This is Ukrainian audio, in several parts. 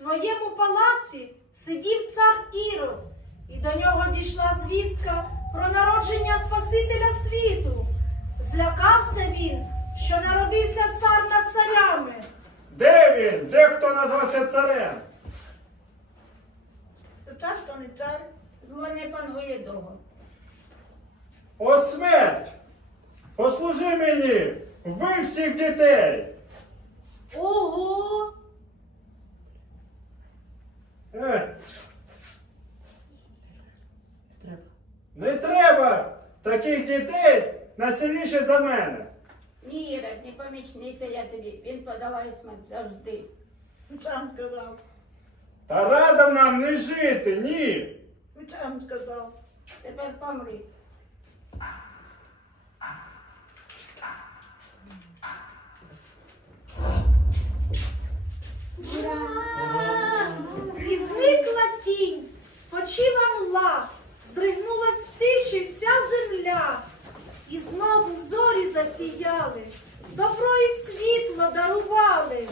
своєму палаці сидів цар Ірод, і до нього дійшла звістка про народження Спасителя світу. Злякався він, що народився цар над царями. Де він? Де хто назвався царем? То цар, то не цар. Зло не панує довго. О смерть! Послужи мені! Вбив всіх дітей! Ого! Е, Треба. не треба таких дітей насильніше за мене. Ні, Ірод, не помічниця я тобі. Він подаває смерть завжди. Він сам сказав. Та разом нам не жити, ні. Він сам сказав. Тепер помри. Засіяли, добро і світло дарували.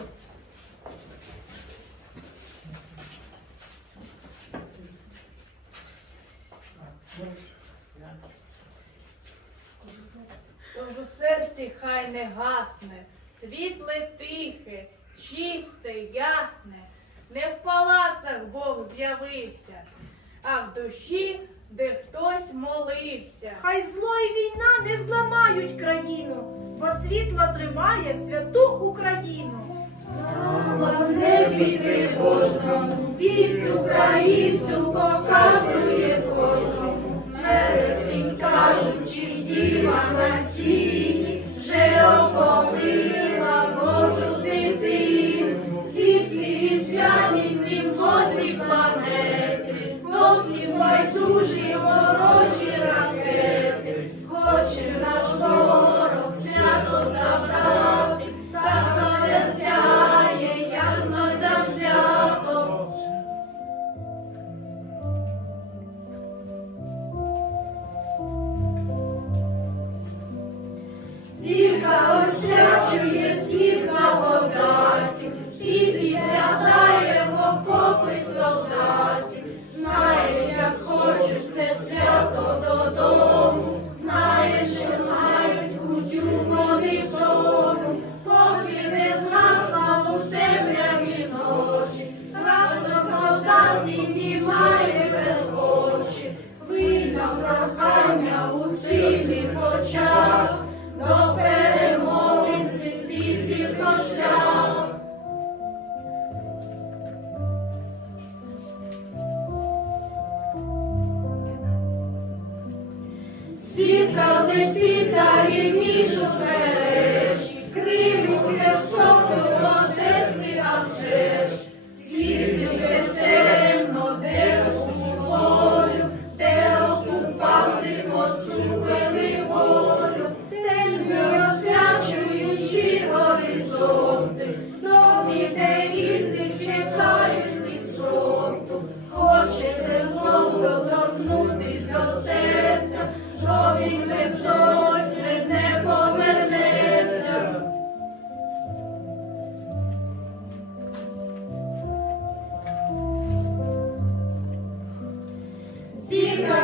Тож у серці хай не гасне, світле тихе, чисте, ясне, не в палацах Бог з'явився, а в душі, де хтось молився. Хай зло і війна не зламають країну, бо світло тримає святу Україну. В небі тривожному вісь українцю Зірка летить Віка